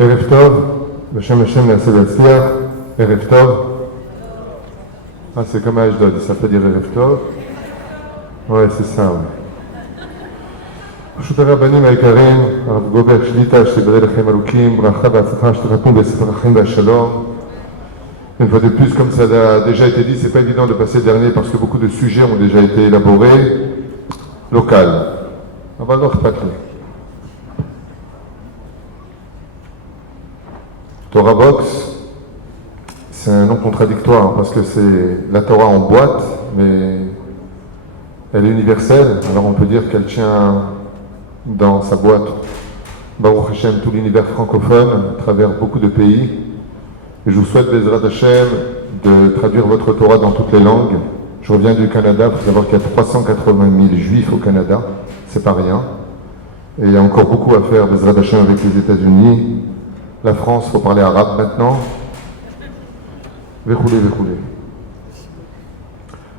Erev Tov, Beshem Hashem Ne'aseh V'Yatzliach, Erev Tov. Ah, c'est comme à Ashdod, ça peut dire Erev Tov. Ouais, c'est ça, ouais. פשוט הרבנים היקרים, הרב גובר שליטה, שתיבדל לחיים ארוכים, ברכה והצלחה, שתחתנו בספר החיים והשלום. Une fois de plus, comme ça a déjà été dit, c'est pas évident de passer dernier parce que beaucoup de sujets ont déjà été élaborés. Local. אבל לא אכפת לי. Torah Box, c'est un nom contradictoire parce que c'est la Torah en boîte, mais elle est universelle, alors on peut dire qu'elle tient dans sa boîte Baruch Hashem tout l'univers francophone à travers beaucoup de pays. Et je vous souhaite Bezrat Hashem de traduire votre Torah dans toutes les langues. Je reviens du Canada, il faut savoir qu'il y a 380 000 juifs au Canada, c'est pas rien. Et il y a encore beaucoup à faire Bezrat Hashem avec les États-Unis. La France, il faut parler arabe maintenant. Vechoulé.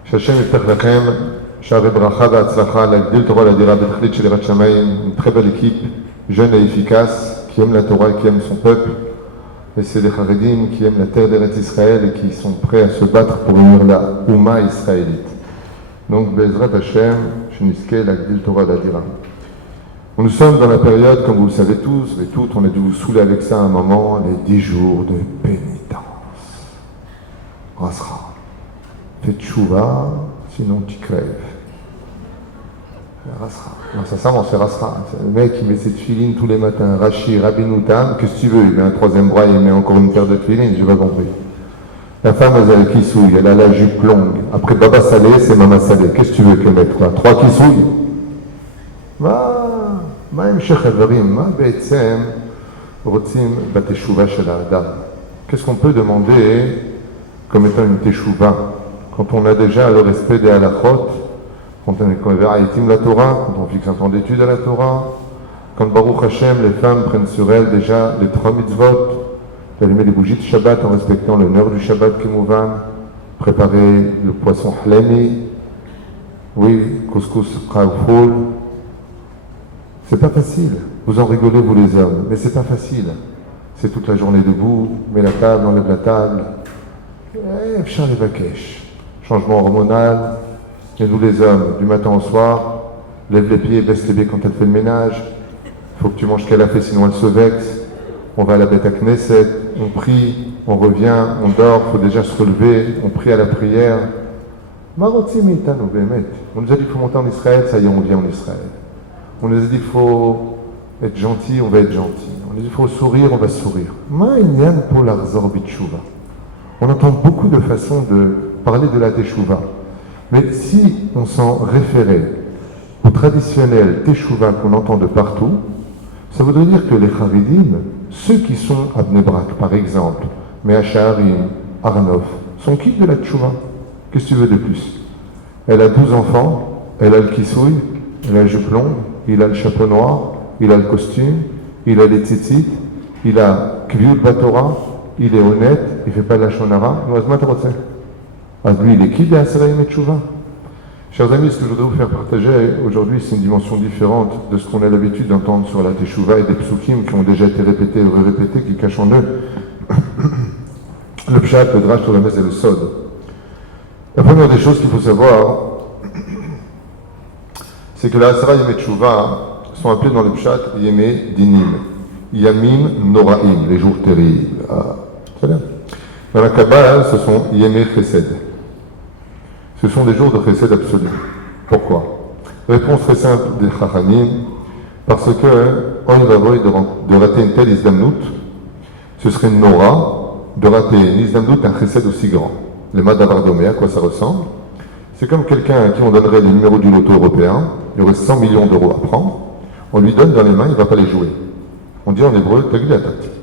Shachem Yiftach Lachem, Sha'arei Bracha V'Hatzlacha, L'Agdil Torah L'Adira B'Tachlit Shel Yirat Shamayim, une très belle équipe, jeune et efficace, qui aime la Torah, qui aime son peuple. Et c'est des Haredim qui aiment la terre d'Eretz Israël et qui sont prêts à se battre pour unir la Ouma israélite. Donc, Bezrat Hashem, Sheniske L'Agdil Torah L'Adira. Nous sommes dans la période, comme vous le savez tous et toutes, on a dû vous saouler avec ça à un moment, les 10 jours de pénitence. Rasra. Fais tchouva, sinon tu crèves. Rasra. Non, ça, on se fait rasra. Le mec, il met ses tefilines tous les matins. Rashi, Rabinoutam, qu'est-ce que tu veux? Il met un troisième bras, il met encore une paire de tefilines, j'ai pas compris. La femme, elle a le kissouille, elle a la jupe longue. Après Baba Salé, c'est Mama Salé. Qu'est-ce que tu veux que mettre là? 3 kissouilles? מה המשך הדברים? מה בעצם רוצים בתשובה של האדם? Qu'est-ce qu'on peut demander comme étant une teshuva? Quand on a déjà le respect des halachot, quand on est haïtim la Torah, quand on fixe un temps d'étude à la Torah, quand Baruch Hashem, les femmes prennent sur elles déjà les 3 mitzvot, d'allumer les bougies de Shabbat en respectant l'honneur du Shabbat Kimouvan, préparer le poisson hlemi, oui, couscous khaoufol. C'est pas facile. Vous en rigolez, vous les hommes, mais c'est pas facile. C'est toute la journée debout, mets la table, enlève la table. Fchar les vakesh. Changement hormonal. Et nous les hommes, du matin au soir, lève les pieds, baisse les pieds quand elle fait le ménage. Il faut que tu manges qu'elle a fait, sinon elle se vexe. On va à la bête à Knesset, on prie, on revient, on dort, il faut déjà se relever, on prie à la prière. Marotzi mitanu bemet. On nous a dit qu'il faut monter en Israël, ça y est, on vient en Israël. On nous a dit qu'il faut être gentil, on va être gentil. On nous a dit qu'il faut sourire, on va sourire. On entend beaucoup de façons de parler de la teshuva. Mais si on s'en référait au traditionnel teshuva qu'on entend de partout, ça voudrait dire que les Haridim, ceux qui sont à Bnei Brak, par exemple, Mea Sha'arim, Arnof, sont qui de la teshuva? Qu'est-ce que tu veux de plus? Elle a 12 enfants, elle a le kissouille, elle a le jupe longue, il a le chapeau noir, il a le costume, il a les tzitzit, il a Kviut Batora, il est honnête, il ne fait pas de la shonara. Lui, il est qui de Asaraïm et Tchouva? Chers amis, ce que je voudrais vous faire partager aujourd'hui, c'est une dimension différente de ce qu'on a l'habitude d'entendre sur la Teshuvah et des psukim qui ont déjà été répétés et répétés, qui cachent en eux le pshat, le drash, le remez et le sod. La première des choses qu'il faut savoir, c'est que la Asaraïm et Tchouva sont appelés dans le pshat Yemé Dinim, Yamim Noraim, les jours terribles. Ah, c'est bien. Dans la Kabbale, ce sont Yemé Chesed. Ce sont des jours de Chesed absolu. Pourquoi? Réponse très simple des Chachamim, parce que on va voir de rater une telle Isdamnout, ce serait Nora de rater une Isdamnout, un Chesed aussi grand. Le Madavardomé, à quoi ça ressemble? C'est comme quelqu'un à qui on donnerait le numéro du loto européen, il y aurait 100 millions d'euros à prendre, on lui donne dans les mains, il ne va pas les jouer. On dit en hébreu,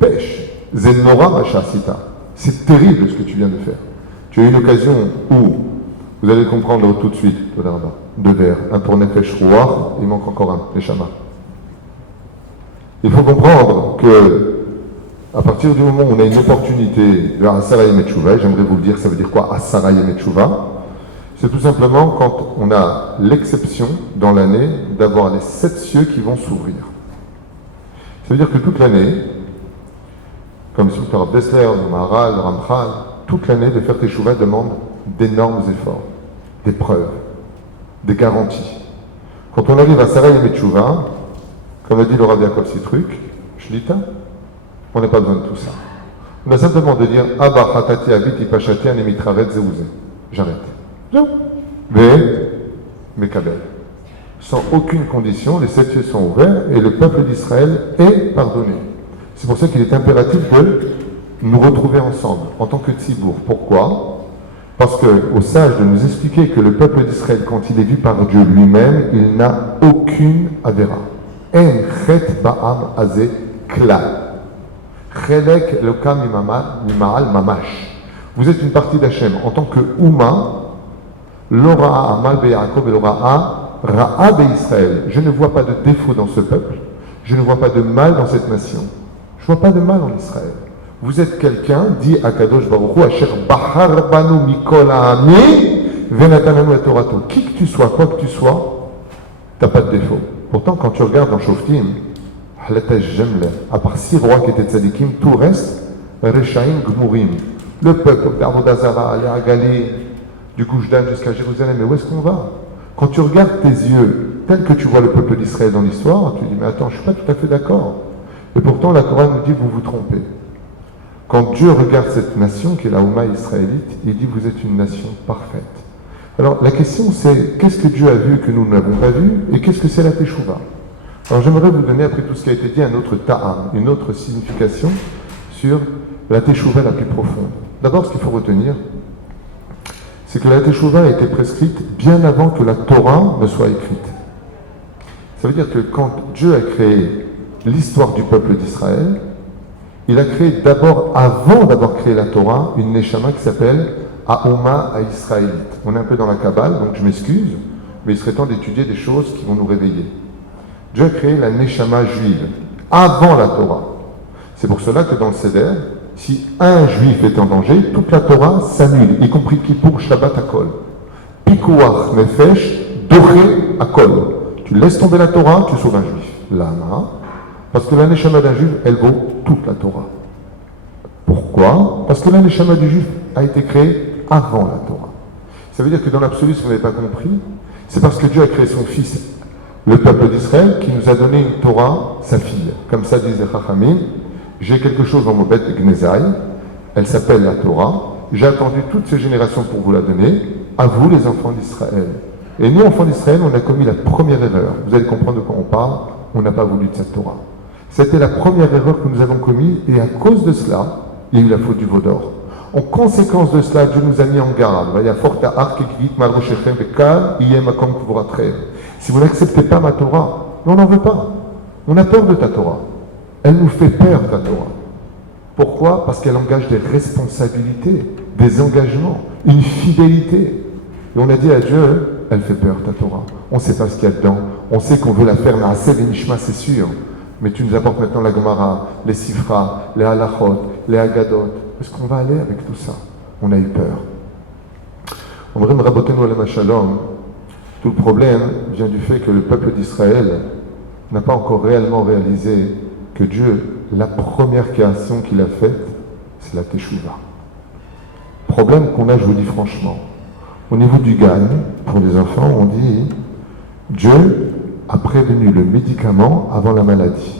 pêche, Zenora Machasita. C'est terrible ce que tu viens de faire. Tu as eu une occasion où, vous allez comprendre tout de suite, deux vers, un pour Nefesh Ruach, il manque encore un, les Shama. Il faut comprendre que, à partir du moment où on a une opportunité de Asarayim et Tchouva, et j'aimerais vous le dire, ça veut dire quoi Asarayim et Tchouva? C'est tout simplement quand on a l'exception dans l'année d'avoir les 7 cieux qui vont s'ouvrir. Ça veut dire que toute l'année, comme sur le Bessler, le Maharal, le Ramchal, toute l'année de faire teshuva demande d'énormes efforts, des preuves, des garanties. Quand on arrive à Sarah et Teshuva, comme a dit le Rav Yaakov Sitruk, Shlita, on n'a pas besoin de tout ça. On a simplement de dire Abba Chatati Aviti Pashati Anemitravet Zeouze. J'arrête. Mekabel. Sans aucune condition, les 7 cieux sont ouverts et le peuple d'Israël est pardonné. C'est pour ça qu'il est impératif de nous retrouver ensemble en tant que tzibour. Pourquoi? Parce qu'au sage de nous expliquer que le peuple d'Israël, quand il est vu par Dieu lui-même, il n'a aucune avéra. En chet ba'am azé klal. Chelek lokam mima'al mamash. Vous êtes une partie d'Hachem. En tant que Ouma, l'ora'a amal be'Yaakov et l'ora'a ra'a be'Israël. Je ne vois pas de défaut dans ce peuple. Je ne vois pas de mal dans cette nation. Je ne vois pas de mal en Israël. Vous êtes quelqu'un, dit Akadosh Baruch Hu, Asher Bahar Banu Mikol Ha'ami Venatananu et Torato. Qui que tu sois, quoi que tu sois, tu n'as pas de défaut. Pourtant, quand tu regardes dans Shoftim, à part 6 rois qui étaient tzadikim, tout reste Rechaim Gmurim. Le peuple d'Avodazara, les Agali, du Gushdan jusqu'à Jérusalem. Mais où est-ce qu'on va? Quand tu regardes tes yeux, tel que tu vois le peuple d'Israël dans l'histoire, tu dis, mais attends, je ne suis pas tout à fait d'accord. Et pourtant, la Torah nous dit, vous vous trompez. Quand Dieu regarde cette nation, qui est la Ouma israélite, il dit, vous êtes une nation parfaite. Alors, la question c'est, qu'est-ce que Dieu a vu que nous n'avons pas vu, et qu'est-ce que c'est la Teshuvah? Alors, j'aimerais vous donner, après tout ce qui a été dit, un autre ta'am, une autre signification sur la Teshuvah la plus profonde. D'abord, ce qu'il faut retenir, c'est que la Teshuvah a été prescrite bien avant que la Torah ne soit écrite. Ça veut dire que quand Dieu a créé l'histoire du peuple d'Israël, il a créé d'abord, avant d'avoir créé la Torah, une Neshama qui s'appelle Aouma à Israélite. On est un peu dans la Kabbale, donc je m'excuse, mais il serait temps d'étudier des choses qui vont nous réveiller. Dieu a créé la Neshama juive, avant la Torah. C'est pour cela que dans le Seder, si un juif est en danger, toute la Torah s'annule, y compris Kippour, Shabbat, Akol. Pikuach, Nefesh, Doré, Akol. Tu laisses tomber la Torah, tu sauves un juif. Lama. Parce que la Neshama d'un juif, elle vaut toute la Torah. Pourquoi? Parce que la Neshama du juif a été créée avant la Torah. Ça veut dire que dans l'absolu, si vous n'avez pas compris, c'est parce que Dieu a créé son fils, le peuple d'Israël, qui nous a donné une Torah, sa fille. Comme ça disait Chachamim, j'ai quelque chose dans mon bête de Gnezaï, elle s'appelle la Torah, j'ai attendu toutes ces générations pour vous la donner, à vous les enfants d'Israël. Et nous, enfants d'Israël, on a commis la première erreur. Vous allez comprendre de quoi on parle, on n'a pas voulu de cette Torah. C'était la première erreur que nous avons commise, et à cause de cela, il y a eu la faute du veau d'or. En conséquence de cela, Dieu nous a mis en garde. Si vous n'acceptez pas ma Torah, on n'en veut pas. On a peur de ta Torah. Elle nous fait peur, ta Torah. Pourquoi? Parce qu'elle engage des responsabilités, des engagements, une fidélité. Et on a dit à Dieu, elle fait peur, ta Torah. On ne sait pas ce qu'il y a dedans. On sait qu'on veut la faire, Naaseh v'nishma, c'est sûr. Mais tu nous apportes maintenant la Gemara, les Sifra, les Halachot, les Agadot. Est-ce qu'on va aller avec tout ça? On a eu peur. On va me raboter nous à Shalom. Tout le problème vient du fait que le peuple d'Israël n'a pas encore réellement réalisé que Dieu, la première création qu'il a faite, c'est la Teshuvah. Problème qu'on a, je vous dis franchement, au niveau du gagne, pour les enfants, on dit Dieu a prévenu le médicament avant la maladie.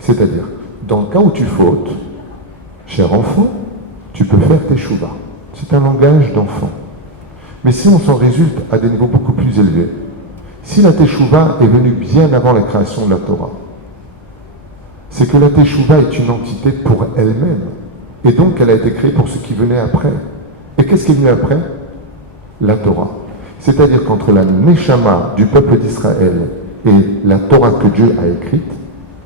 C'est-à-dire, dans le cas où tu fautes, cher enfant, tu peux faire Teshuvah. C'est un langage d'enfant. Mais si on s'en résulte à des niveaux beaucoup plus élevés, si la Teshuvah est venue bien avant la création de la Torah, c'est que la Teshuvah est une entité pour elle-même. Et donc, elle a été créée pour ce qui venait après. Et qu'est-ce qui est venu après? La Torah. C'est-à-dire qu'entre la Neshama du peuple d'Israël et la Torah que Dieu a écrite,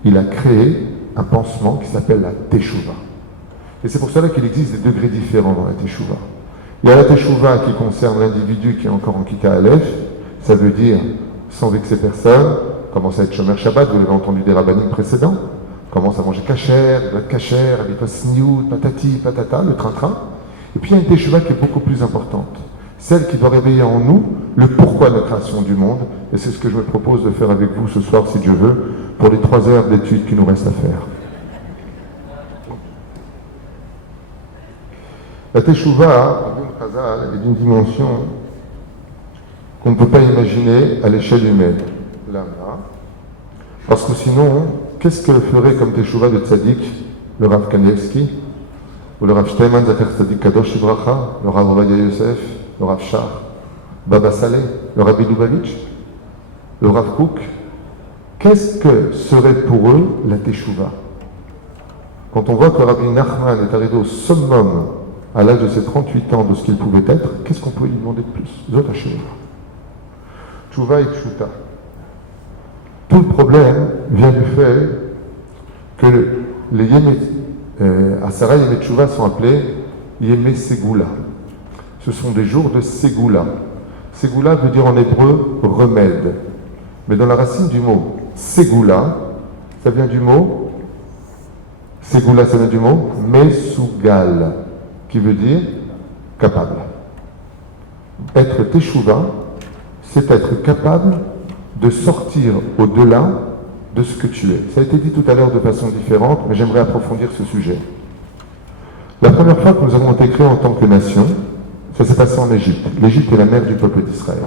il a créé un pansement qui s'appelle la Teshuvah. Et c'est pour cela qu'il existe des degrés différents dans la Teshuvah. Il y a la Teshuvah qui concerne l'individu qui est encore en Kita Aleph, ça veut dire sans vexer personne, commence à être Shomer Shabbat, vous l'avez entendu des rabbinim précédents, commence à manger kasher, il doit être kasher, avec pas sniout, patati, patata, le train-train. Et puis il y a une Teshuvah qui est beaucoup plus importante, celle qui doit réveiller en nous le pourquoi de la création du monde, et c'est ce que je me propose de faire avec vous ce soir, si Dieu veut, pour les 3 heures d'études qui nous restent à faire. La Teshuvah, Rabbi Chazal, est d'une dimension qu'on ne peut pas imaginer à l'échelle humaine. Là. Parce que sinon, qu'est-ce que ferait comme Teshuvah le tzaddik, le Rav Kanievski, ou le Rav Steinman Zacher Tzadik Kadosh Ibracha, le Rav Ovadia Yosef, le Rav Shach, Baba Saleh, le Rabbi Lubavitch, le Rav Kook? Qu'est-ce que serait pour eux la Teshuvah? Quand on voit que Rabbi Nachman est arrivé au summum à l'âge de ses 38 ans de ce qu'il pouvait être, qu'est-ce qu'on peut lui demander de plus? Zot Hashem. Teshuvah et Pshuta. Tout le problème vient du fait que les Asara Yemei Teshuvah sont appelés Yemei Segula. Ce sont des jours de Segula. Segula veut dire en hébreu remède. Mais dans la racine du mot Segula, ça vient du mot Segula, ça vient du mot Mesugal, qui veut dire capable. Être Teshuvah, c'est être capable de sortir au-delà de ce que tu es. Ça a été dit tout à l'heure de façon différente, mais j'aimerais approfondir ce sujet. La première fois que nous avons été créés en tant que nation, ça s'est passé en Égypte. L'Égypte est la mère du peuple d'Israël.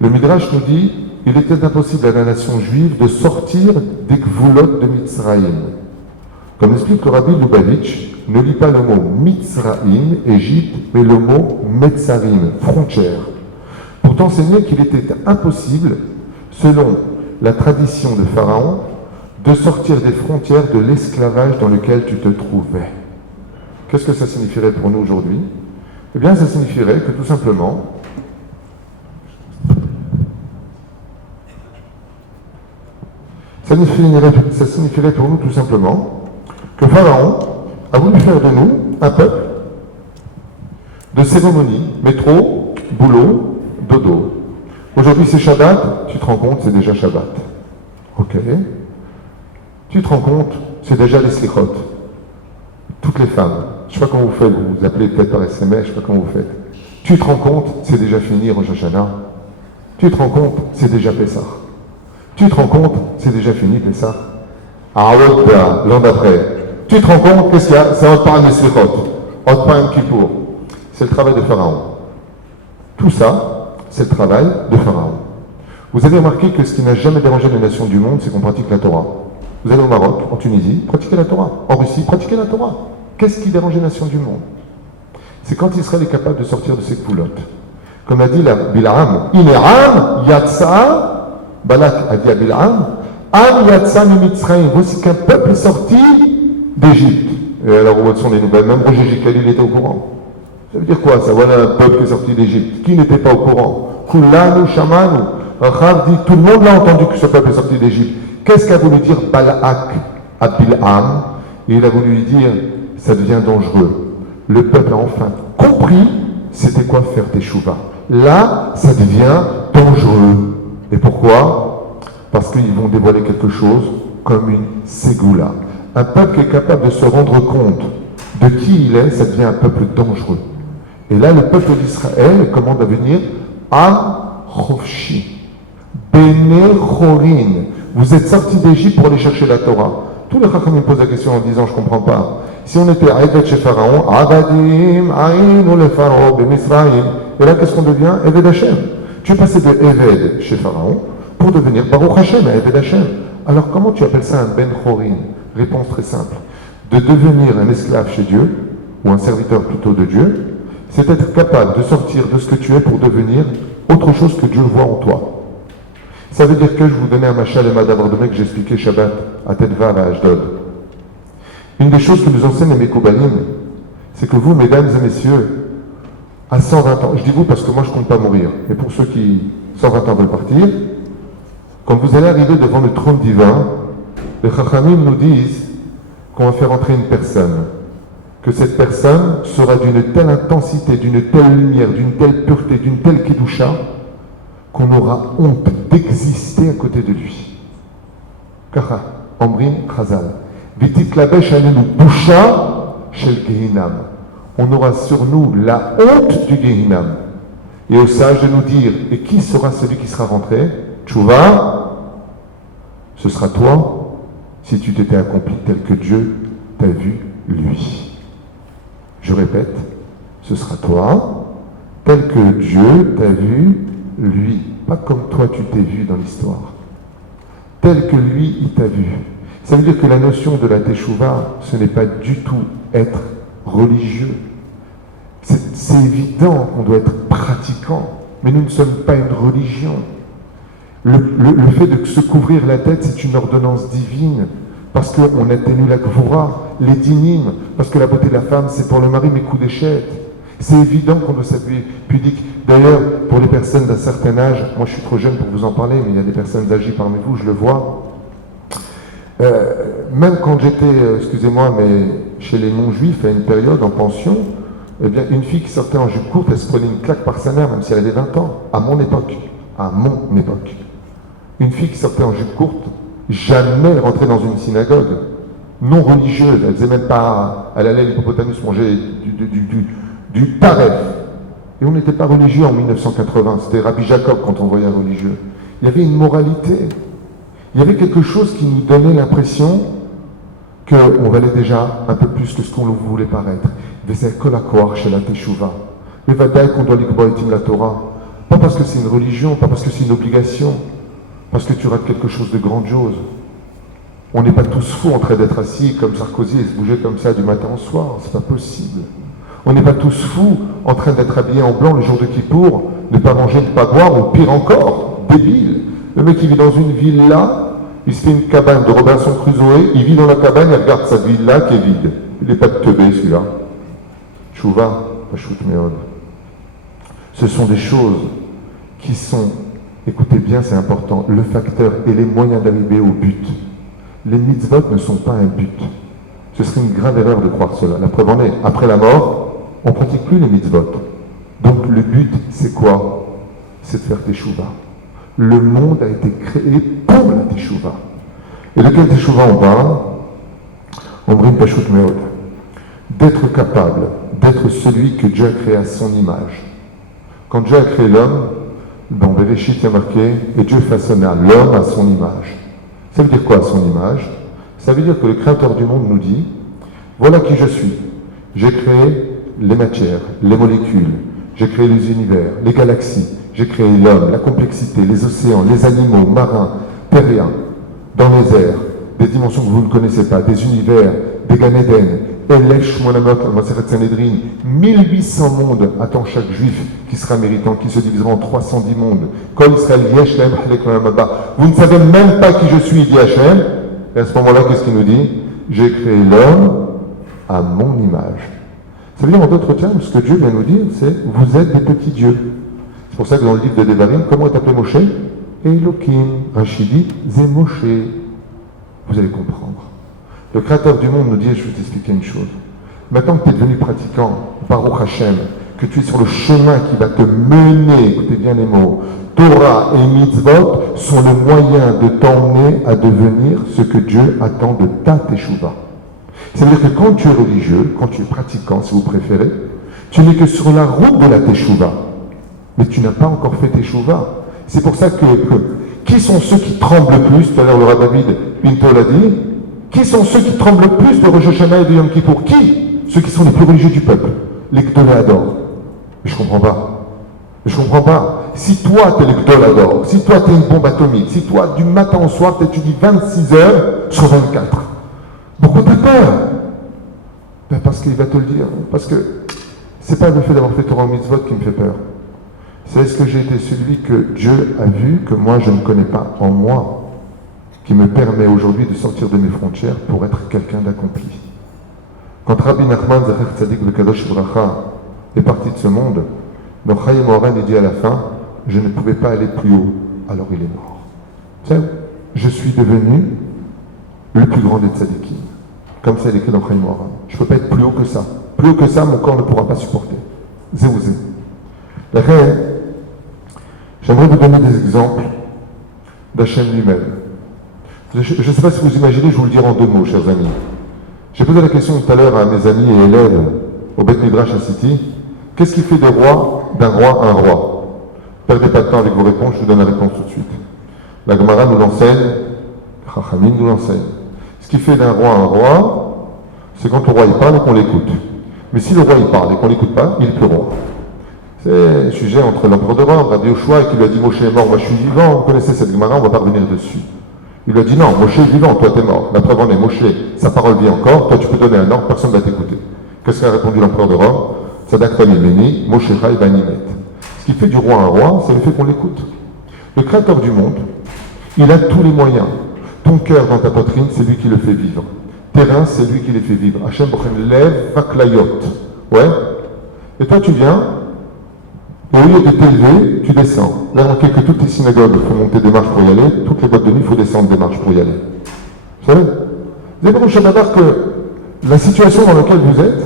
Le Midrash nous dit il était impossible à la nation juive de sortir des gvulot de Mitzraïm. Comme explique le Rabbi Lubavitch, ne lit pas le mot Mitzraïm, Égypte, mais le mot Metzarim, frontière, pour t'enseigner qu'il était impossible, selon la tradition de Pharaon, de sortir des frontières de l'esclavage dans lequel tu te trouvais. Qu'est-ce que ça signifierait pour nous aujourd'hui? Eh bien, ça signifierait que tout simplement, ça signifierait pour nous tout simplement que Pharaon a voulu faire de nous un peuple de cérémonie, métro, boulot, dodo. Aujourd'hui c'est Shabbat, tu te rends compte, c'est déjà Shabbat. Ok. Tu te rends compte, c'est déjà les slichot. Toutes les femmes, je ne sais pas comment vous faites, vous vous appelez peut-être par SMS, je ne sais pas comment vous faites. Tu te rends compte, c'est déjà fini Rosh Hashanah. Tu te rends compte, c'est déjà Pessah. Tu te rends compte, c'est déjà fini Pessah. L'an d'après. Tu te rends compte, qu'est-ce qu'il y a? C'est Otpan et Slichot. Otpan Kippour. C'est le travail de Pharaon. Tout ça, c'est le travail de Pharaon. Vous avez remarqué que ce qui n'a jamais dérangé les nations du monde, c'est qu'on pratique la Torah. Vous allez au Maroc, en Tunisie, pratiquez la Torah. En Russie, pratiquez la Torah. Qu'est-ce qui dérange les nations du monde? C'est quand Israël est capable de sortir de ses coulottes. Comme a dit Bil'am, Ine'am Yatsa, Balak a dit à Bil'am, Am Yatsa Mitzraïm, voici qu'un peuple est sorti d'Égypte. Et alors, où sont les nouvelles? Même Roger Gikali, il était au courant. Ça veut dire quoi ça? Voilà un peuple qui est sorti d'Égypte. Qui n'était pas au courant? Kulanu Shamanu. Rachav dit, tout le monde l'a entendu que ce peuple est sorti d'Égypte. Qu'est-ce qu'a voulu dire Balak à Bil'am? Et il a voulu lui dire, ça devient dangereux. Le peuple a enfin compris c'était quoi faire Teshuvah. Là, ça devient dangereux. Et pourquoi? Parce qu'ils vont dévoiler quelque chose comme une ségoula. Un peuple qui est capable de se rendre compte de qui il est, ça devient un peuple dangereux. Et là, le peuple d'Israël commande à venir à Chofshi, Bene Chorin. Vous êtes sortis d'Égypte pour aller chercher la Torah. Tous les Chachamim me posent la question en disant, je ne comprends pas. Si on était Eved chez Pharaon, Avadim, Aïn ou le Pharaon, Bemisraïm, et là, qu'est-ce qu'on devient? Eved Hashem. Tu es passé de Eved chez Pharaon pour devenir Baruch Hashem, Eved Hashem. Alors, comment tu appelles ça un Ben Chorin? Réponse très simple. De devenir un esclave chez Dieu, ou un serviteur plutôt de Dieu, c'est être capable de sortir de ce que tu es pour devenir autre chose que Dieu voit en toi. Ça veut dire que je vous donnais un machal et madavardemé que j'expliquais Shabbat à Tedva à Ashdod. Une des choses que nous enseignent les Mekoubalim, c'est que vous, mesdames et messieurs, à 120 ans, je dis vous parce que moi je ne compte pas mourir, mais pour ceux qui, 120 ans, veulent partir, quand vous allez arriver devant le trône divin, les Chachamim nous disent qu'on va faire entrer une personne, que cette personne sera d'une telle intensité, d'une telle lumière, d'une telle pureté, d'une telle kedusha, qu'on aura honte d'exister à côté de lui. Kacha, Omrim Chazal. Vitiklabesh alenu boucha shel Gehinam. On aura sur nous la honte du Gehinam. Et au sage de nous dire, et qui sera celui qui sera rentré? Tchouva, ce sera toi, si tu t'étais accompli tel que Dieu t'a vu lui. Je répète, ce sera toi, tel que Dieu t'a vu, lui, pas comme toi tu t'es vu dans l'histoire, tel que lui, il t'a vu. Ça veut dire que la notion de la teshuva, ce n'est pas du tout être religieux. C'est évident qu'on doit être pratiquant, mais nous ne sommes pas une religion. Le fait de se couvrir la tête, c'est une ordonnance divine, parce qu'on atténue la gvura, les dynimes, parce que la beauté de la femme, c'est pour le mari, mais coup d'échette. C'est évident qu'on doit s'appuyer pudique. D'ailleurs, pour les personnes d'un certain âge, moi je suis trop jeune pour vous en parler, mais il y a des personnes âgées parmi vous, je le vois. Même quand j'étais, excusez-moi, mais chez les non-juifs à une période en pension, eh bien, une fille qui sortait en jupe courte, elle se prenait une claque par sa mère, même si elle avait 20 ans, à mon époque. À mon époque. Une fille qui sortait en jupe courte, jamais elle rentrait dans une synagogue non religieuse. Elle faisait même pas, elle allait à l'hippopotamus manger du taref. Et on n'était pas religieux en 1980, c'était Rabbi Jacob quand on voyait un religieux. Il y avait une moralité. Il y avait quelque chose qui nous donnait l'impression qu'on valait déjà un peu plus que ce qu'on voulait paraître. C'est que la koar chez la teshuva. Mais vadaï qu'on doit l'ikboïtim la Torah. Pas parce que c'est une religion, pas parce que c'est une obligation, parce que tu rates quelque chose de grandiose. On n'est pas tous fous en train d'être assis comme Sarkozy et se bouger comme ça du matin au soir. C'est pas possible. On n'est pas tous fous en train d'être habillés en blanc le jour de Kippour, ne pas manger, ne pas boire, ou pire encore, débile. Le mec, il vit dans une villa, il se fait une cabane de Robinson Crusoe, il vit dans la cabane, il regarde sa villa qui est vide. Il n'est pas de teubé, celui-là. Chouva, Pachout Meod. Ce sont des choses qui sont, écoutez bien, c'est important, le facteur et les moyens d'arriver au but. Les mitzvot ne sont pas un but. Ce serait une grave erreur de croire cela. La preuve en est, après la mort, on ne pratique plus les mitzvot. Donc le but, c'est quoi? C'est de faire teshuva. Le monde a été créé pour la teshuva. Et de quel teshuva on parle? On brille Pachout Meod. D'être capable d'être celui que Dieu a créé à son image. Quand Dieu a créé l'homme, dans Bereshit, il y a marqué « Et Dieu façonna l'homme à son image ». Ça veut dire quoi, à son image? Ça veut dire que le Créateur du monde nous dit « Voilà qui je suis. J'ai créé les matières, les molécules, j'ai créé les univers, les galaxies, j'ai créé l'homme, la complexité, les océans, les animaux, marins, terriens, dans les airs, des dimensions que vous ne connaissez pas, des univers, des Gan Eden, Elesh Monamot, Maseret Sanhedrin, 1800 mondes attend chaque juif qui sera méritant, qui se divisera en 310 mondes. Kol Israël Yesh Lahem Chalek Olam Haba. Vous ne savez même pas qui je suis, dit Hachem. Et à ce moment-là, qu'est-ce qu'il nous dit? J'ai créé l'homme à mon image. Ça veut dire en d'autres termes, ce que Dieu vient nous dire, c'est vous êtes des petits dieux. C'est pour ça que dans le livre de Devarim, comment est appelé Moshe? Elohim, Rachidi, Zé Moshe. Vous allez comprendre. Le Créateur du monde nous dit, je vais t'expliquer une chose. Maintenant que tu es devenu pratiquant, Baruch Hashem, que tu es sur le chemin qui va te mener, écoutez bien les mots, Torah et mitzvot sont le moyen de t'emmener à devenir ce que Dieu attend de ta teshuva. C'est-à-dire que quand tu es religieux, quand tu es pratiquant, si vous préférez, tu n'es que sur la route de la teshuva. Mais tu n'as pas encore fait teshuva. C'est pour ça que qui sont ceux qui tremblent le plus? Tout à l'heure, le Rav David Pinto l'a dit. Qui sont ceux qui tremblent le plus de Rosh Hashanah et de Yom Kippour? Qui? Ceux qui sont les plus religieux du peuple. Les Gdoléador. Mais je comprends pas. Je comprends pas. Si toi, tu es les Gdoléador, si toi, tu es une bombe atomique, si toi, du matin au soir, tu étudies 26 heures sur 24, pourquoi t'as peur? Ben parce qu'il va te le dire. Parce que c'est pas le fait d'avoir fait Torah Mitzvot qui me fait peur. C'est est-ce que j'ai été celui que Dieu a vu, que moi je ne connais pas en moi, qui me permet aujourd'hui de sortir de mes frontières pour être quelqu'un d'accompli. Quand Rabbi Nachman Zacher Tzadik Bekadosh Bracha est parti de ce monde, le Chaim Oren dit à la fin, je ne pouvais pas aller plus haut, alors il est mort. Tiens, je suis devenu le plus grand des tzadikim. Comme ça il est écrit dans Chaim Oren. Je ne peux pas être plus haut que ça. Plus haut que ça, mon corps ne pourra pas supporter. Zéouzé. La reine, j'aimerais vous donner des exemples d'Hachem lui-même. Je ne sais pas si vous imaginez, je vous le dire en deux mots, chers amis. J'ai posé la question tout à l'heure à mes amis et élèves au Beth Midrash à City. Qu'est-ce qui fait d'un roi un roi? Perdez pas de temps avec vos réponses, je vous donne la réponse tout de suite. La Gemara nous l'enseigne, Chachamim nous l'enseigne. Ce qui fait d'un roi un roi, c'est quand le roi il parle et qu'on l'écoute. Mais si le roi il parle et qu'on l'écoute pas, il est plus roi. C'est un sujet entre l'empereur de Rome, Rabbi Yoshua, qui lui a dit Moshe est mort, moi je suis vivant. Vous connaissez cette Gemara, on va pas revenir dessus. Il lui a dit non, Moshe est vivant, toi t'es mort. La preuve en est, Moshe, sa parole vit encore, toi tu peux donner un ordre, personne ne va t'écouter. Qu'est-ce qu'a répondu l'empereur de Rome? Sadak Tamimeni, Moshe Chai Banimet. Ce qui fait du roi un roi, c'est le fait qu'on l'écoute. Le créateur du monde, il a tous les moyens. Ton cœur dans ta poitrine, c'est lui qui le fait vivre. Tes reins, c'est lui qui les fait vivre. Hachem Bochem lève, vaklayot. Ouais? Et toi tu viens, et au lieu de t'élever, tu descends. Là, remarquez que toutes les synagogues font monter des marches pour y aller, toutes les boîtes de nuit, il faut descendre des marches pour y aller. Vous savez? Vous avez compris d'abord que la situation dans laquelle vous êtes,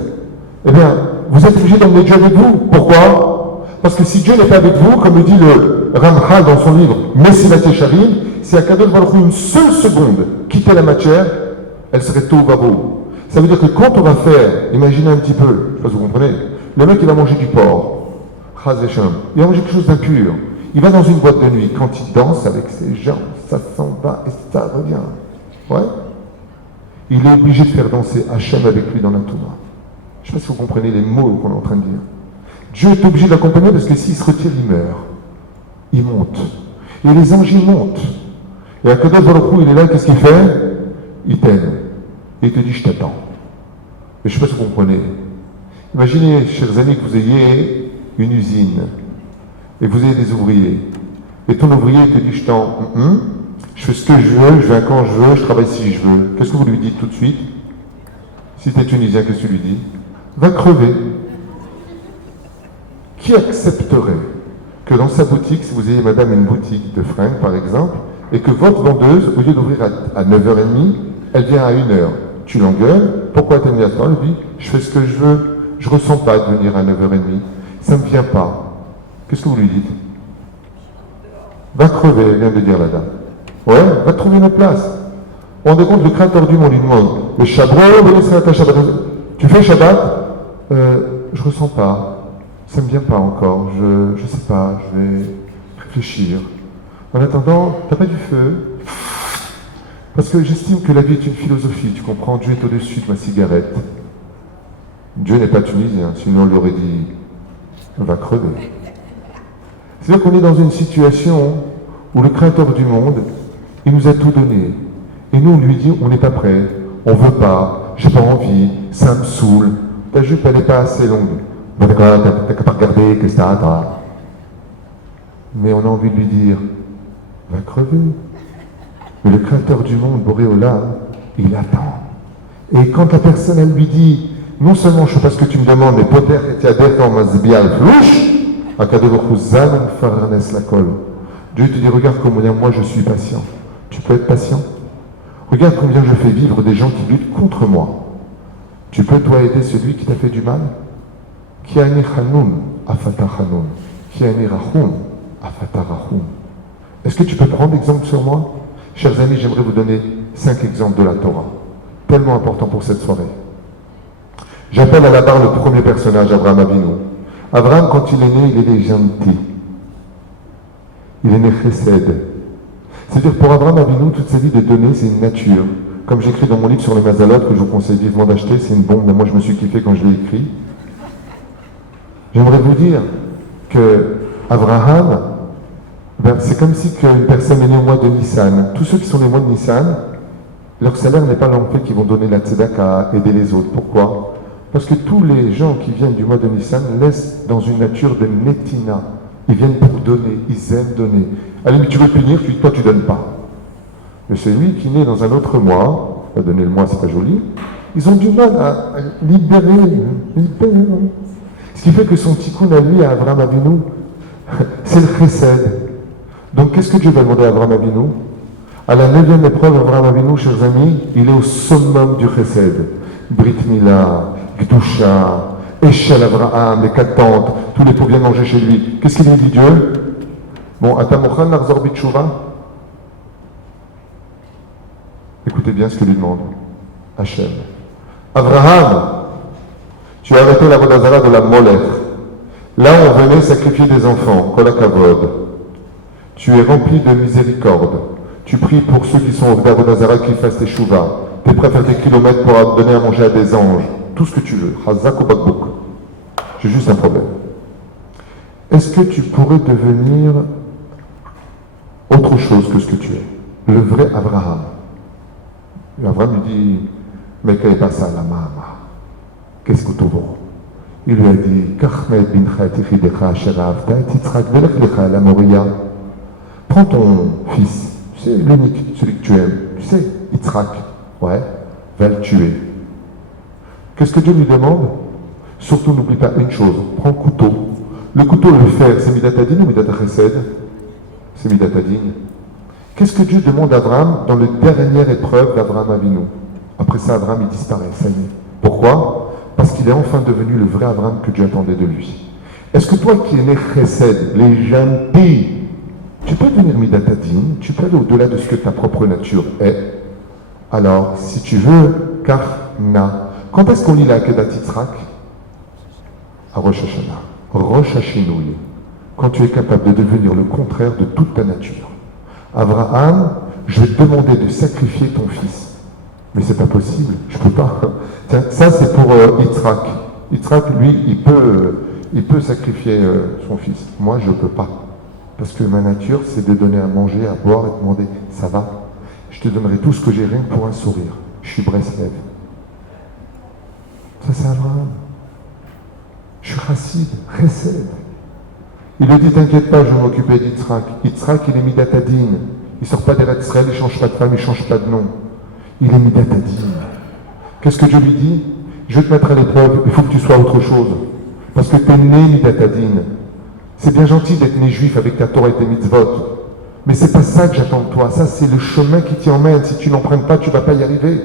eh bien, vous êtes obligé d'emmener Dieu avec vous. Pourquoi? Parce que si Dieu n'est pas avec vous, comme le dit le Ramchal dans son livre Messilat Yesharim, si Akadosh Baruch Hu une seule seconde quittait la matière, elle serait tôt babo. Ça veut dire que quand on va faire, imaginez un petit peu, je ne sais pas si vous comprenez, le mec il va manger du porc. Il va manger quelque chose d'impur. Il va dans une boîte de nuit. Quand il danse avec ses jambes, ça s'en va et ça revient. Ouais. Il est obligé de faire danser Hachem avec lui dans la Torah. Je ne sais pas si vous comprenez les mots qu'on est en train de dire. Dieu est obligé de l'accompagner parce que s'il se retire, il meurt. Il monte. Et les anges, ils montent. Et à Kadosh Baruch Hu, il est là, qu'est-ce qu'il fait? Il t'aime. Et il te dit, je t'attends. Mais je ne sais pas si vous comprenez. Imaginez, chers amis, que vous ayez une usine, et vous avez des ouvriers, et ton ouvrier te dit je fais ce que je veux, je viens quand je veux, je travaille si je veux. Qu'est-ce que vous lui dites tout de suite? Si tu es tunisien, qu'est-ce que tu lui dis? Va crever. Qui accepterait que dans sa boutique, si vous ayez madame une boutique de fringues par exemple, et que votre vendeuse, au lieu d'ouvrir à 9h30, elle vient à 1h, tu l'engueules, pourquoi tu es venu à ce temps? Elle dit, je fais ce que je veux, je ne ressens pas de venir à 9h30. Ça ne me vient pas. Qu'est-ce que vous lui dites? Va crever, vient de dire la dame. Ouais, va trouver une place. On rend compte, le créateur du monde, il demande le Shabbat, tu fais Shabbat? Je ne ressens pas. Ça ne me vient pas encore. Je ne sais pas, je vais réfléchir. En attendant, tu n'as pas du feu? Parce que j'estime que la vie est une philosophie, tu comprends? Dieu est au-dessus de ma cigarette. Dieu n'est pas tunisien, sinon on lui aurait dit on va crever. C'est-à-dire qu'on est dans une situation où le créateur du monde, il nous a tout donné. Et nous, on lui dit, on n'est pas prêt, on ne veut pas, j'ai pas envie, ça me saoule, ta jupe, elle n'est pas assez longue. Bon d'accord, t'as qu'à pas regarder, qu'est-ce que t'as? Mais on a envie de lui dire, va crever. Mais le créateur du monde, Boréola, il attend. Et quand la personne, elle lui dit, non seulement je ne sais pas ce que tu me demandes, mais peut-être que tu as des temps mazbial flouche, Dieu te dit, regarde combien moi je suis patient. Tu peux être patient? Regarde combien je fais vivre des gens qui luttent contre moi. Tu peux toi aider celui qui t'a fait du mal? Ki ani chanoun, afata chanoun. Ki ani rachoum, afata rachoum. Est-ce que tu peux prendre exemple sur moi? Chers amis, j'aimerais vous donner 5 exemples de la Torah. Tellement important pour cette soirée. J'appelle à la barre le premier personnage, Abraham Avinu. Abraham, quand il est né, il est né gentil. Il est né chesed. C'est-à-dire pour Abraham Avinu, toute sa vie de donner, c'est une nature. Comme j'écris dans mon livre sur les Mazalot, que je vous conseille vivement d'acheter, c'est une bombe, mais moi je me suis kiffé quand je l'ai écrit. J'aimerais vous dire que Abraham, c'est comme si une personne est née au mois de Nissan. Tous ceux qui sont nés au mois de Nissan, leur salaire n'est pas l'emploi qui vont donner la tzedaka à aider les autres. Pourquoi? Parce que tous les gens qui viennent du mois de Nissan laissent dans une nature de netina. Ils viennent pour donner, ils aiment donner. Allez, mais tu veux punir, toi tu donnes pas. Mais celui qui naît dans un autre mois, va donner le mois, c'est pas joli, ils ont du mal à libérer. Ce qui fait que son tikkun à lui, à Abraham Avinu, c'est le chesed. Donc qu'est-ce que Dieu va demander à Abraham Avinu? À la 9e épreuve, Abraham Avinu, chers amis, il est au summum du chesed. Brit Mila, Gdusha, Eshel Abraham, les 4 tantes, tous les pauvres viennent manger chez lui. Qu'est-ce qu'il lui dit Dieu? Bon, Atamochan Narzor Bitshuva. Écoutez bien ce que lui demande Hachem. Abraham, tu as arrêté la Vodazara de la Molech. Là, on venait sacrifier des enfants, Kolakavod. Tu es rempli de miséricorde. Tu pries pour ceux qui sont au Vodazara qui fassent teshuva. Tu es prêt à faire des kilomètres pour donner à manger à des anges, tout ce que tu veux. Hazak ou bakbouk. J'ai juste un problème. Est-ce que tu pourrais devenir autre chose que ce que tu es? Le vrai Abraham. Et Abraham lui dit, mais qu'est-ce que ça la mama? Qu'est-ce que tu veux? Il lui a dit, la Moria. Prends ton fils, c'est l'unique, celui que tu aimes, tu sais, Yitzhak, ouais, va le tuer. Qu'est-ce que Dieu lui demande? Surtout n'oublie pas une chose, prends le couteau. Le couteau, le fer, c'est Midatadin ou Midatachesed? C'est Midatadin. Qu'est-ce que Dieu demande à Abraham dans la dernière épreuve d'Abraham Avinu? Après ça, Abraham, il disparaît, ça y est. Pourquoi? Parce qu'il est enfin devenu le vrai Abraham que Dieu attendait de lui. Est-ce que toi qui es né Chesed, les gentils, tu peux devenir Midatadin, tu peux aller au-delà de ce que ta propre nature est? Alors, si tu veux, Karna. Quand est-ce qu'on lit la Akedat Yitzhak? À Rosh Hashanah. Rosh Hashinouï. Quand tu es capable de devenir le contraire de toute ta nature. Abraham, je vais te demander de sacrifier ton fils. Mais c'est pas possible, je peux pas. Tiens, ça c'est pour Yitzhak. Yitzhak, lui, il peut sacrifier son fils. Moi, je peux pas. Parce que ma nature, c'est de donner à manger, à boire et de demander, ça va? Je te donnerai tout ce que j'ai, rien que pour un sourire. Je suis Breslev. Ça, c'est Abraham. Je suis Chassid, Chesed. Il lui dit, t'inquiète pas, je vais m'occuper d'Yitzhak. Yitzhak, il est Midatadin. Il ne sort pas d'Eretz Israël, il ne change pas de femme, il ne change pas de nom. Il est Midatadin. Qu'est-ce que Dieu lui dit? Je vais te mettre à l'épreuve, il faut que tu sois autre chose. Parce que tu es né Midatadin. C'est bien gentil d'être né juif avec ta Torah et tes mitzvot. Mais c'est pas ça que j'attends de toi. Ça, c'est le chemin qui t'y emmène. Si tu n'empruntes pas, tu ne vas pas y arriver.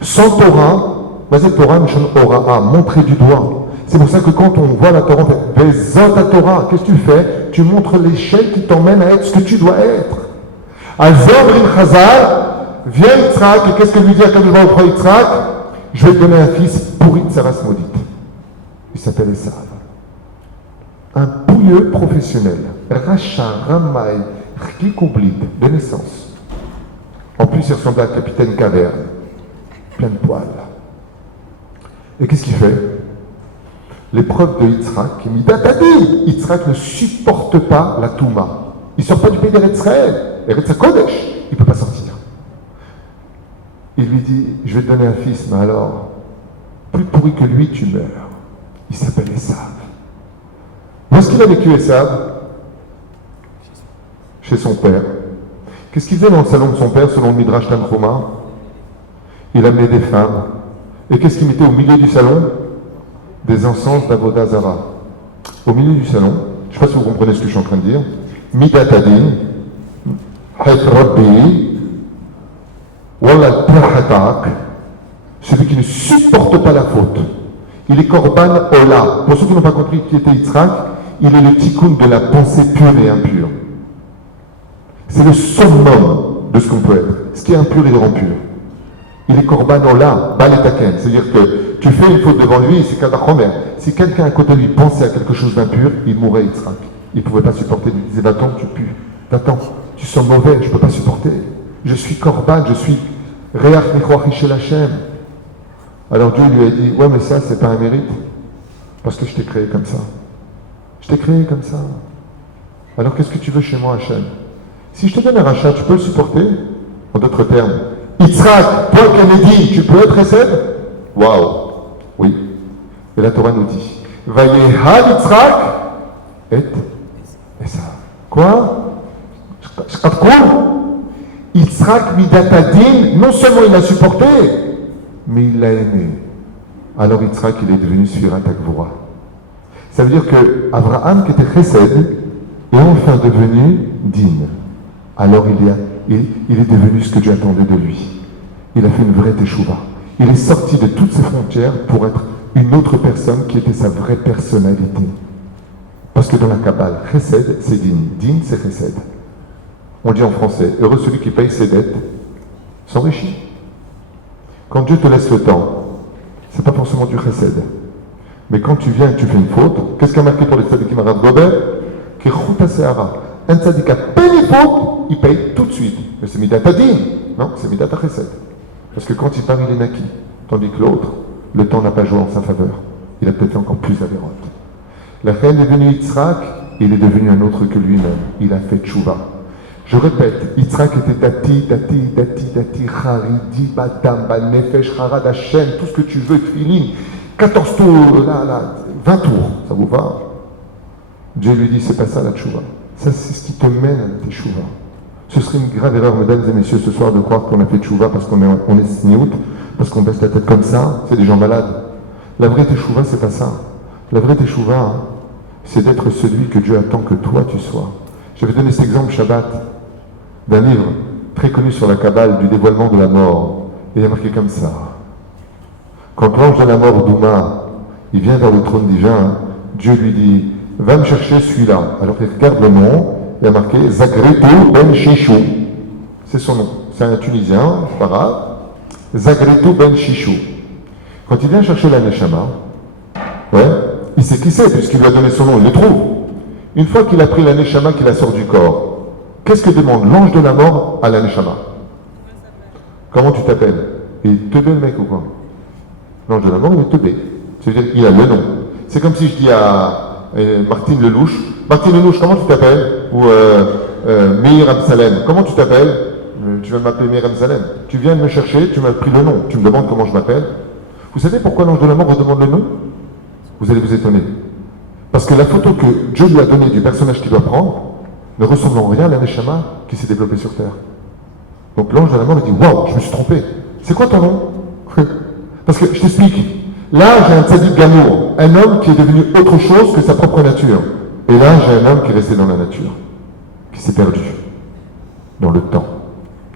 Sans Torah, vas-y, Torah, Aura, montrer du doigt. C'est pour ça que quand on voit la Torah, on fait Bezot ta Torah. Qu'est-ce que tu fais? Tu montres l'échelle qui t'emmène à être ce que tu dois être. Azor Brin Chazal, viens Yitzhak, et qu'est-ce que lui dit à quand il va au Yitzhak? Je vais te donner un fils pourri de Saras maudite. Il s'appelle Esav. Un pouilleux professionnel, Racha, Ramaï, Rkikoublit, de naissance. En plus, il ressemble à un capitaine caverne, plein de poils. Et qu'est-ce qu'il fait? L'épreuve de Yitzhak, Midatadin. Yitzhak ne supporte pas la Touma. Il ne sort pas du pays d'Eretz Israël. Eretz Kodesh, il ne peut pas sortir. Il lui dit, je vais te donner un fils, mais alors, plus pourri que lui, tu meurs. Il s'appelle Esav. Où est-ce qu'il a vécu Esav? Chez son père. Qu'est-ce qu'il faisait dans le salon de son père, selon le Midrash Tanchuma? Il amenait des femmes. Et qu'est-ce qu'il mettait au milieu du salon? Des encens d'Avodah Zara. Au milieu du salon, je ne sais pas si vous comprenez ce que je suis en train de dire. Midatadin, Het Rabbi, Wallah Trahatak, celui qui ne supporte pas la faute. Il est Korban Ola. Pour ceux qui n'ont pas compris qui était Yitzhak, il est le tikkun de la pensée pure et impure. C'est le summum de ce qu'on peut être. Ce qui est impur, il le rend pur. Il est Korban Ola, Baletaken. C'est-à-dire que tu fais une faute devant lui, c'est Kadachomer. Si quelqu'un à côté de lui pensait à quelque chose d'impur, il mourrait Yitzhak. Il ne pouvait pas supporter. Il disait, va-t'en, tu pues. Va-t'en, tu sens mauvais, je ne peux pas supporter. Je suis Korban, je suis Reach Nichoachi Shel Hashem. Alors Dieu lui a dit, ouais, mais ça, c'est pas un mérite. Parce que je t'ai créé comme ça. Je t'ai créé comme ça. Alors qu'est-ce que tu veux chez moi, Hachem? Si je te donne un rachat, tu peux le supporter? En d'autres termes, Yitzhak, toi, Kennedy, tu peux être Chesed? Waouh! Oui. Et la Torah nous dit, Vayehal Yitzhak et ça. Quoi? Yitzhak Midatadin, non seulement il l'a supporté, mais il l'a aimé. Alors Yitzhak, il est devenu Sfirat Agvura. Ça veut dire que Abraham, qui était Chesed, est enfin devenu Din. Alors il est devenu ce que Dieu attendait de lui. Il a fait une vraie teshuva. Il est sorti de toutes ses frontières pour être une autre personne qui était sa vraie personnalité. Parce que dans la Kabbale, Chesed, c'est Din. Din, c'est Chesed. On dit en français, heureux celui qui paye ses dettes s'enrichit. Quand Dieu te laisse le temps, c'est pas forcément du Chesed. Mais quand tu viens et que tu fais une faute, qu'est-ce qu'il y a marqué pour les tzadikim Arav Gober? Kichuta Seara. Un tzadik a payé une faute, il paye tout de suite. Mais c'est Midat Adin. Non, c'est Midat Chesed. Parce que quand il part, il est naquit. Tandis que l'autre, le temps n'a pas joué en sa faveur. Il a peut-être fait encore plus avérote. La reine est devenue Yitzhak, il est devenu un autre que lui-même. Il a fait tchouva. Je répète, Yitzhak était dati, charidi, badam, nefesh, harad, Hashem, tout ce que tu veux, tefilin, 14 tours, 20 tours, ça vous va? Dieu lui dit, c'est pas ça la tchouva. Ça, c'est ce qui te mène à la tchouva. Ce serait une grave erreur, mesdames et messieurs, ce soir, de croire qu'on a fait tchouva parce qu'on est sniout, parce qu'on baisse la tête comme ça, c'est des gens malades. La vraie tchouva, c'est pas ça. La vraie tchouva, c'est d'être celui que Dieu attend que toi tu sois. J'avais donné cet exemple Shabbat d'un livre très connu sur la Kabbale du dévoilement de la mort. Et il y a marqué comme ça. Quand l'ange de la mort, Douma, il vient vers le trône divin, Dieu lui dit, va me chercher celui-là. Alors il regarde le nom, il y a marqué Zagretou Ben Chichou. C'est son nom. C'est un Tunisien, c'est pas grave. Zagretou Ben Chichou. Quand il vient chercher la Neshama, il sait qui c'est, puisqu'il lui a donné son nom, il le trouve. Une fois qu'il a pris la Neshama, qu'il la sort du corps, qu'est-ce que demande l'ange de la mort à la Neshama? Comment tu t'appelles? Il est teubé le mec ou quoi? L'ange de la mort, il est teubé. C'est-à-dire qu'il a le nom. C'est comme si je dis à Martine Lelouch, Martine Lelouch, comment tu t'appelles? Ou Meir Amsalem, comment tu t'appelles? Tu vas m'appeler Meir Amsalem. Tu viens de me chercher, tu m'as pris le nom. Tu me demandes comment je m'appelle. Vous savez pourquoi l'ange de la mort vous demande le nom? Vous allez vous étonner. Parce que la photo que Dieu lui a donnée du personnage qu'il doit prendre ne ressemble en rien à la Neshama qui s'est développée sur Terre. Donc l'ange de la mort lui dit, waouh, je me suis trompé. C'est quoi ton nom? Parce que je t'explique. Là, j'ai un tzaddik gamour, un homme qui est devenu autre chose que sa propre nature. Et là, j'ai un homme qui est resté dans la nature, qui s'est perdu dans le temps.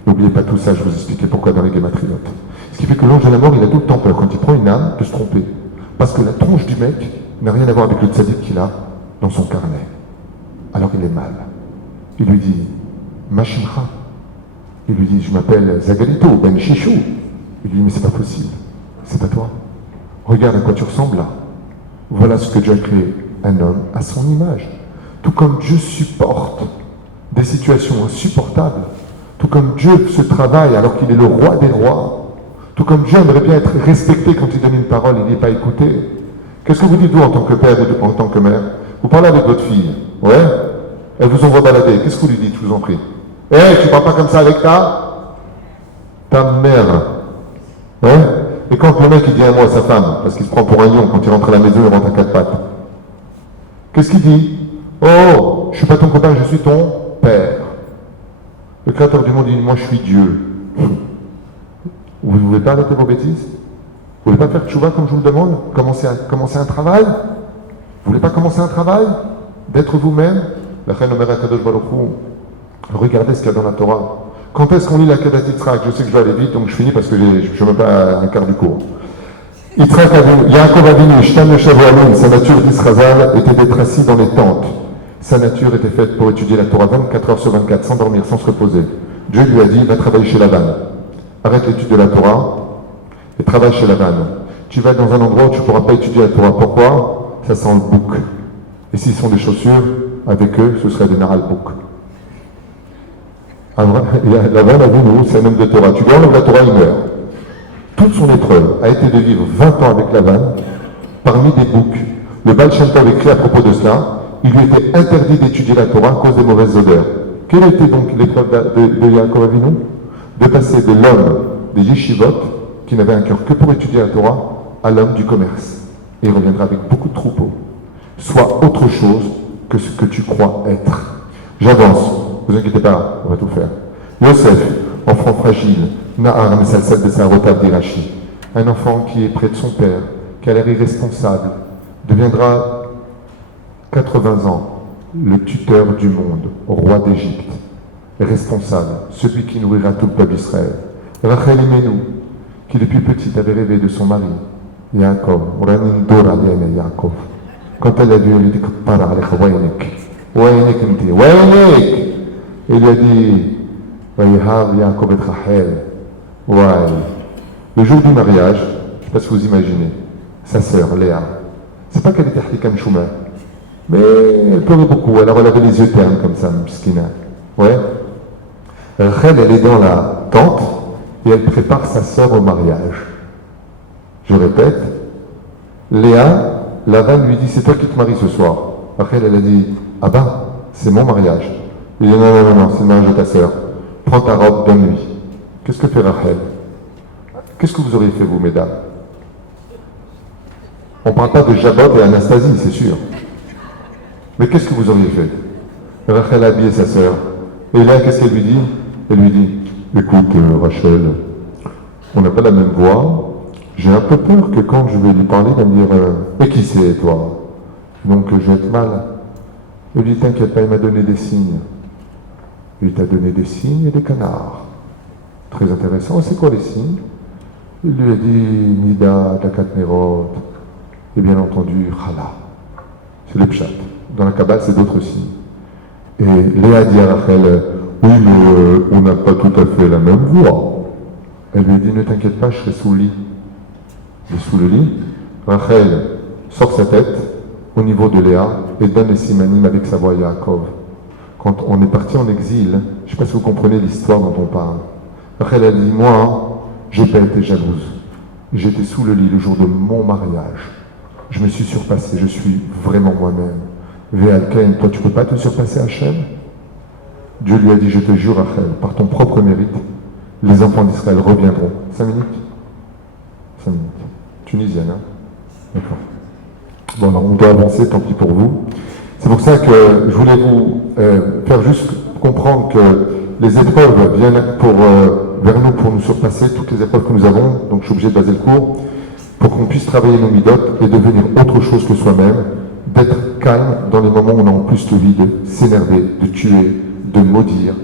N'oubliez pas tout ça, je vous expliquer pourquoi dans les gématriotes. Ce qui fait que l'ange de la mort, il a tout le temps peur, quand il prend une âme, de se tromper. Parce que la tronche du mec n'a rien à voir avec le tzaddik qu'il a dans son carnet. Alors il est mal. Il lui dit, Mashimcha. Il lui dit, je m'appelle Zagalito, Ben Chichou. Il lui dit, mais c'est pas possible. C'est pas toi. Regarde à quoi tu ressembles là. Voilà ce que Dieu a créé. Un homme à son image. Tout comme Dieu supporte des situations insupportables. Tout comme Dieu se travaille alors qu'il est le roi des rois. Tout comme Dieu aimerait bien être respecté quand il donne une parole, il n'est pas écouté. Qu'est-ce que vous dites, vous, en tant que père et en tant que mère? Vous parlez avec votre fille, ouais? Elle vous envoie balader. Qu'est-ce que vous lui dites, je vous en prie? Tu parles pas comme ça avec ta mère. Ouais? Et quand le mec il dit un mot à sa femme, parce qu'il se prend pour un lion, quand il rentre à la maison, il rentre à quatre pattes. Qu'est-ce qu'il dit? Oh, je suis pas ton copain, je suis ton père. Le créateur du monde dit, moi je suis Dieu. Vous ne voulez pas arrêter vos bêtises? Vous ne voulez pas faire tchouva comme je vous le demande? Commencer un travail? Vous ne voulez pas commencer un travail? D'être vous-même? La reine Omer Akadosh Baruch Hu, regardez ce qu'il y a dans la Torah. Quand est-ce qu'on lit la Kedat Yitzhak? Je sais que je vais aller vite, donc je finis parce que je ne suis même pas à un quart du cours. Yitzhak Avinu, Yaakov Avinu, Shtam Shavualim, sa nature d'Israzal était d'être assis dans les tentes. Sa nature était faite pour étudier la Torah 24 heures sur 24, sans dormir, sans se reposer. Dieu lui a dit, va travailler chez Lavan. Arrête l'étude de la Torah et travaille chez Lavan. Tu vas dans un endroit où tu ne pourras pas étudier la Torah. Pourquoi? Ça sent le bouc. Et s'ils font des chaussures, avec eux, ce serait des naral bouc. Lavan a vu, nous, c'est un homme de Torah. Tu lui enlèves la Torah, il meurt. Toute son épreuve a été de vivre 20 ans avec Lavan, parmi des boucs. Le Baal Shem Tov écrit à propos de cela, il lui était interdit d'étudier la Torah à cause des mauvaises odeurs. Quelle était donc l'épreuve de Yaakov Avinu? De passer de l'homme des yeshivot, qui n'avait un cœur que pour étudier la Torah, à l'homme du commerce. Et il reviendra avec beaucoup de troupeaux. Sois autre chose que ce que tu crois être. J'avance, ne vous inquiétez pas, on va tout faire. Yosef, enfant fragile, Nahar Mesalsel de Sarotav d'Irachi, un enfant qui est près de son père, qui a l'air irresponsable, deviendra 80 ans, le tuteur du monde, roi d'Égypte, responsable, celui qui nourrira tout le peuple d'Israël. Rachel Imenu, qui depuis petite avait rêvé de son mari, Yaakov, Yaakov. Quand elle a vu, elle lui dit, il lui a dit, Yaakov et Rachel. Le jour du mariage, je ne sais pas si vous imaginez, sa sœur, Léa, c'est pas qu'elle était Hartikam Chouma, mais elle pleurait beaucoup, alors elle avait les yeux ternes comme ça, Mskina. Ouais. Rachel, elle est dans la tente, et elle prépare sa sœur au mariage. Je répète, Léa, Lavan lui dit, c'est toi qui te maries ce soir. Rachel, elle a dit, ah ben, c'est mon mariage. Il dit, non, c'est le mariage de ta sœur. Prends ta robe, donne-lui. Qu'est-ce que fait Rachel? Qu'est-ce que vous auriez fait, vous, mesdames? On ne parle pas de Jabot et Anastasie, c'est sûr. Mais qu'est-ce que vous auriez fait? Rachel a habillé sa sœur. Et là, qu'est-ce qu'elle lui dit? Elle lui dit, écoute, Rachel, on n'a pas la même voix. J'ai un peu peur que quand je vais lui parler, il va me dire, et qui c'est, toi? Donc, je vais être mal. Elle lui dit, t'inquiète pas, il m'a donné des signes. Il t'a donné des signes et des canards. Très intéressant. C'est quoi les signes? Il lui a dit, Nida, Dakat Nerot, et bien entendu, Chala. C'est le pshat. Dans la Kabbale, c'est d'autres signes. Et Léa dit à Rachel, oui, mais on n'a pas tout à fait la même voix. Elle lui dit, ne t'inquiète pas, je serai sous le lit. Il est sous le lit. Rachel sort sa tête au niveau de Léa et donne les simanim avec sa voix à Yaakov. Quand on est parti en exil, je ne sais pas si vous comprenez l'histoire dont on parle. Rachel, elle dit, moi, j'ai pas été jalouse. J'étais sous le lit le jour de mon mariage. Je me suis surpassé, je suis vraiment moi-même. Véalken, toi tu ne peux pas te surpasser Hachem? Dieu lui a dit, je te jure Rachel, par ton propre mérite, les enfants d'Israël reviendront. 5 minutes 5 minutes. Tunisienne, hein? D'accord. Bon, alors on doit avancer, tant pis pour vous. C'est pour ça que je voulais vous faire juste comprendre que les épreuves viennent vers nous pour nous surpasser, toutes les épreuves que nous avons, donc je suis obligé de baser le cours, pour qu'on puisse travailler nos midotes et devenir autre chose que soi-même, d'être calme dans les moments où on a en plus l'envie de s'énerver, de tuer, de maudire,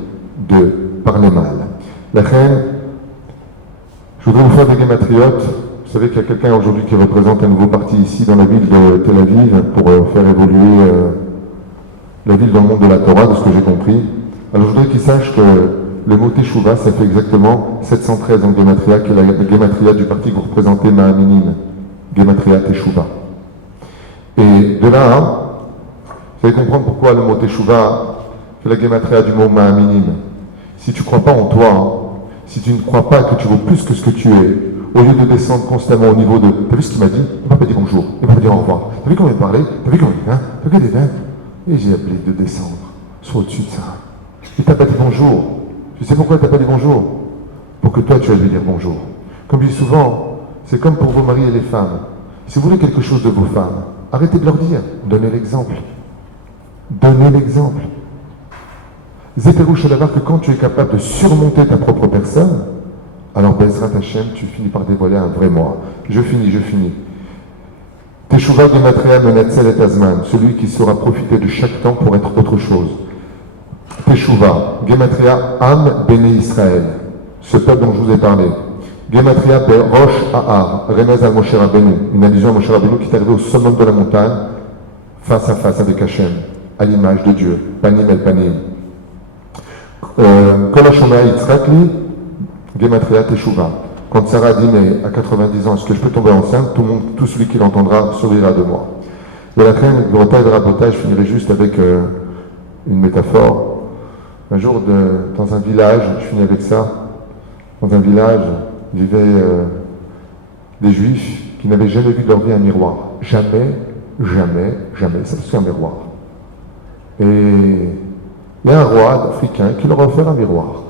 de parler mal. La reine, je voudrais vous faire des guématriotes. Vous savez qu'il y a quelqu'un aujourd'hui qui représente un nouveau parti ici dans la ville de Tel Aviv pour faire évoluer la ville dans le monde de la Torah, de ce que j'ai compris. Alors je voudrais qu'il sache que le mot Teshuvah, ça fait exactement 713 en Gematria, qui est la Gematria du parti que vous représentez, Ma'aminim. Gematria Teshuvah. Et de là, vous allez comprendre pourquoi le mot Teshuvah fait la Gematria du mot Ma'aminim. Si tu ne crois pas en toi, si tu ne crois pas que tu vaux plus que ce que tu es, au lieu de descendre constamment au niveau de... T'as vu ce qu'il m'a dit? Il ne m'a pas dit bonjour, il ne m'a pas dit au revoir. T'as vu comment il parlait? T'as vu comment il... Hein? T'as vu des... Et j'ai appelé de descendre. Sois au-dessus de ça. Il t'a pas dit bonjour. Tu sais pourquoi il t'a pas dit bonjour? Pour que toi tu ailles lui dire bonjour. Comme je dis souvent, c'est comme pour vos maris et les femmes. Si vous voulez quelque chose de vos femmes, arrêtez de leur dire. Donnez l'exemple. Donnez l'exemple. Zéperouche à que quand tu es capable de surmonter ta propre personne, alors Bezrat Hashem, tu finis par dévoiler un vrai moi. Je finis. Teshuvah Gematria Menatzel et Azman, celui qui saura profiter de chaque temps pour être autre chose. Teshuvah, Gematria Am Béné Israël, ce peuple dont je vous ai parlé. Gematria Rosh Ahar, Remez al Moshe Rabbeinu, une allusion à Moshe Rabbeinu qui est arrivé au sommet de la montagne, face à face avec Hashem, à l'image de Dieu, Panim el Panim. Kol HaShomea Yitzchakli, Gematria Teshuvah. Quand Sarah dit, mais à 90 ans, est-ce que je peux tomber enceinte? Tout celui qui l'entendra sourira de moi. Mais la reine, le repas de rabotage, je finirai juste avec une métaphore. Un jour, dans un village, je finis avec ça, dans un village, vivaient des juifs qui n'avaient jamais vu de leur vie un miroir. Jamais, ça c'est un miroir. Et il y a un roi africain qui leur a offert un miroir.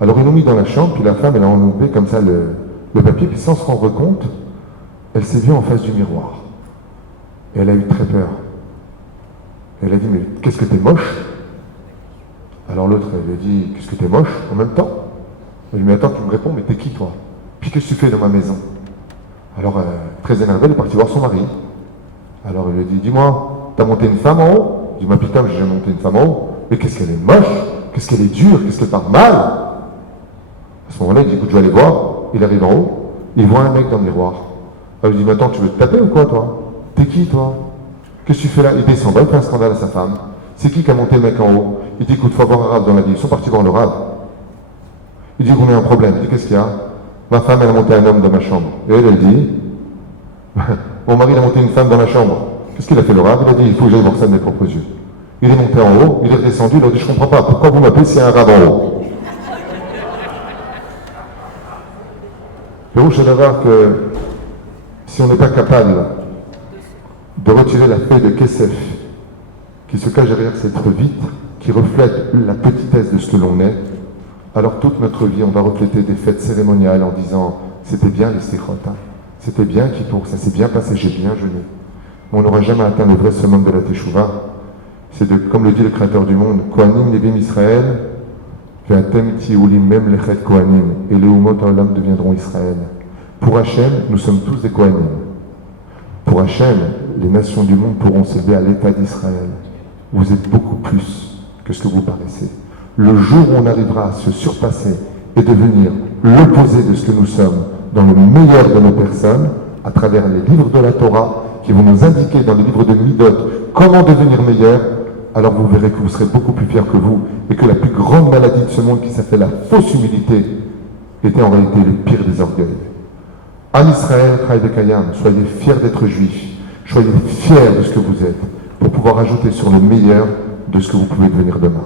Alors ils l'ont mis dans la chambre, puis la femme, elle a enlevé comme ça le papier, puis sans se rendre compte, elle s'est vue en face du miroir. Et elle a eu très peur. Elle a dit, mais qu'est-ce que t'es moche? Alors l'autre, elle a dit, qu'est-ce que t'es moche en même temps? Elle lui dit, mais attends, tu me réponds, mais t'es qui toi? Puis qu'est-ce que tu fais dans ma maison? Alors, très énervée, elle est partie voir son mari. Alors il lui a dit, dis-moi, t'as monté une femme en haut? Il dit, ma putain, j'ai jamais monté une femme en haut. Mais qu'est-ce qu'elle est moche? Qu'est-ce qu'elle est dure? Qu'est-ce qu'elle parle mal? À ce moment-là, il dit, écoute, je vais aller voir. Il arrive en haut, il voit un mec dans le miroir. Alors il dit, mais attends, tu veux te taper ou quoi, toi? T'es qui, toi? Qu'est-ce que tu fais là? Il descend, il fait un scandale à sa femme. C'est qui a monté le mec en haut? Il dit, écoute, faut avoir un rab dans la vie. Ils sont partis voir le rab. Il dit qu'on a un problème. Il dit, qu'est-ce qu'il y a? Ma femme, elle a monté un homme dans ma chambre. Et elle dit, mon mari, il a monté une femme dans ma chambre. Qu'est-ce qu'il a fait le rab? Il a dit, il faut que j'aille voir ça de mes propres yeux. Il est monté en haut, il est descendu, il a dit, je comprends pas, pourquoi vous m'appelez s'il y a un rab en haut? Pérouche est d'avoir que si on n'est pas capable de retirer la feuille de Kesef qui se cache derrière cette vitre, qui reflète la petitesse de ce que l'on est, alors toute notre vie, on va refléter des fêtes cérémoniales en disant « c'était bien les Sichot, hein. C'était bien Kippour, ça s'est bien passé, j'ai bien jeûné ». Mais on n'aura jamais atteint le vrai summum de la Teshuvah. C'est de, comme le dit le Créateur du monde, « Kohanim Levim Israël » Ve'atem ti'ulim mem lechet Kohanim, et les Umot Haolam deviendront Israël. Pour Hachem, nous sommes tous des Kohanim. Pour Hachem, les nations du monde pourront s'élever à l'état d'Israël. Vous êtes beaucoup plus que ce que vous paraissez. Le jour où on arrivera à se surpasser et devenir l'opposé de ce que nous sommes dans le meilleur de nos personnes, à travers les livres de la Torah, qui vont nous indiquer dans les livres de Midot comment devenir meilleur, alors vous verrez que vous serez beaucoup plus fiers que vous et que la plus grande maladie de ce monde qui s'appelle la fausse humilité était en réalité le pire des orgueils. En Israël, Chai Vekayam, soyez fiers d'être juifs, soyez fiers de ce que vous êtes pour pouvoir ajouter sur le meilleur de ce que vous pouvez devenir demain.